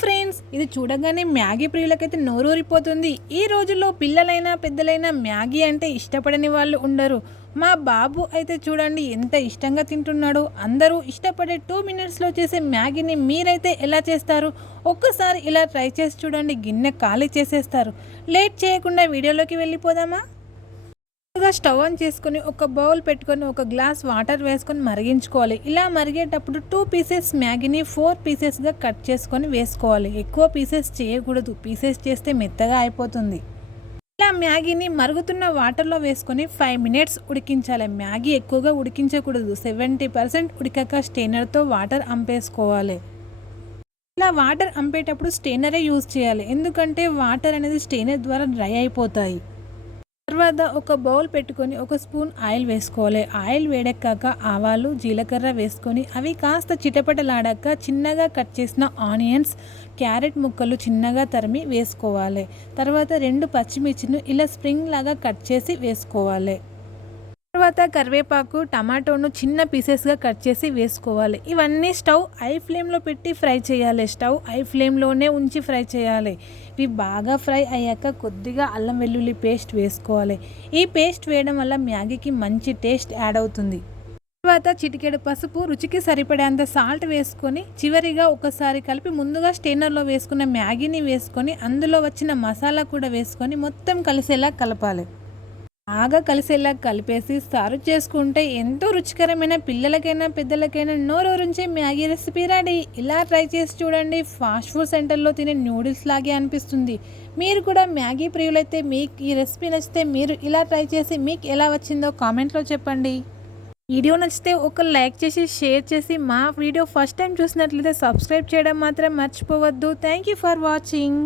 Friends ఇది చూడగానే Maggi ప్రియులకైతే నోరూరిపోతుంది. ఈ రోజుల్లో పిల్లలైనా పెద్దలైనా మ్యాగీ అంటే ఇష్టపడని వాళ్ళు ఉండరు. మా బాబు అయితే చూడండి ఎంత ఇష్టంగా తింటున్నాడో. అందరూ ఇష్టపడే టూ మినిట్స్లో చేసే మ్యాగీని మీరైతే ఎలా చేస్తారు? ఒక్కసారి ఇలా ట్రై చేసి చూడండి గిన్నె ఖాళీ చేసేస్తారు. లేట్ చేయకుండా వీడియోలోకి వెళ్ళిపోదామా? ముందుగా స్టవ్ ఆన్ చేసుకొని ఒక బౌల్ పెట్టుకొని ఒక గ్లాస్ వాటర్ వేసుకొని మరిగించుకోవాలి. ఇలా మరిగేటప్పుడు టూ పీసెస్ మ్యాగీని ఫోర్ పీసెస్గా కట్ చేసుకొని వేసుకోవాలి. ఎక్కువ పీసెస్ చేయకూడదు. పీసెస్ చేస్తే మెత్తగా అయిపోతుంది. ఇలా మ్యాగీని మరుగుతున్న వాటర్లో వేసుకొని ఫైవ్ మినిట్స్ ఉడికించాలి. మ్యాగీ ఎక్కువగా ఉడికించకూడదు. సెవెంటీ పర్సెంట్ ఉడికాక స్టెయినర్తో వాటర్ అంపేసుకోవాలి. ఇలా వాటర్ అంపేటప్పుడు స్టెయినరే యూజ్ చేయాలి. ఎందుకంటే వాటర్ అనేది స్టెయినర్ ద్వారా డ్రై అయిపోతాయి. తర్వాత ఒక బౌల్ పెట్టుకొని ఒక స్పూన్ ఆయిల్ వేసుకోవాలి. ఆయిల్ వేడెక్కాక ఆవాలు జీలకర్ర వేసుకొని అవి కాస్త చిటపటలాడాక చిన్నగా కట్ చేసిన ఆనియన్స్ క్యారెట్ ముక్కలు చిన్నగా తరిమి వేసుకోవాలి. తర్వాత రెండు పచ్చిమిర్చిను ఇలా స్ప్రింగ్ లాగా కట్ చేసి వేసుకోవాలి. తర్వాత కరివేపాకు టమాటోను చిన్న పీసెస్గా కట్ చేసి వేసుకోవాలి. ఇవన్నీ స్టవ్ ఐ ఫ్లేమ్లో పెట్టి ఫ్రై చేయాలి. స్టవ్ ఐ ఫ్లేమ్లోనే ఉంచి ఫ్రై చేయాలి. ఇవి బాగా ఫ్రై అయ్యాక కొద్దిగా అల్లం వెల్లుల్లి పేస్ట్ వేసుకోవాలి. ఈ పేస్ట్ వేయడం వల్ల మ్యాగీకి మంచి టేస్ట్ యాడ్ అవుతుంది. తర్వాత చిటికెడు పసుపు రుచికి సరిపడేంత సాల్ట్ వేసుకొని చివరిగా ఒకసారి కలిపి ముందుగా స్టెయినర్లో వేసుకున్న మ్యాగీని వేసుకొని అందులో వచ్చిన మసాలా కూడా వేసుకొని మొత్తం కలిసేలా కలపాలి. బాగా కలిసేలా కలిపేసి సర్వ్ చేసుకుంటే ఎంతో రుచికరమైన పిల్లలకైనా పెద్దలకైనా నోరూరించే మ్యాగీ రెసిపీ రెడీ. ఇలా ట్రై చేసి చూడండి. ఫాస్ట్ ఫుడ్ సెంటర్లో తినే నూడిల్స్ లాగే అనిపిస్తుంది. మీరు కూడా మ్యాగీ ప్రియులైతే మీకు ఈ రెసిపీ నచ్చితే మీరు ఇలా ట్రై చేసి మీకు ఎలా వచ్చిందో కామెంట్లో చెప్పండి. వీడియో నచ్చితే ఒక లైక్ చేసి షేర్ చేసి మా వీడియో ఫస్ట్ టైం చూసినట్లయితే సబ్స్క్రైబ్ చేయడం మాత్రం మర్చిపోవద్దు. Thank you for watching.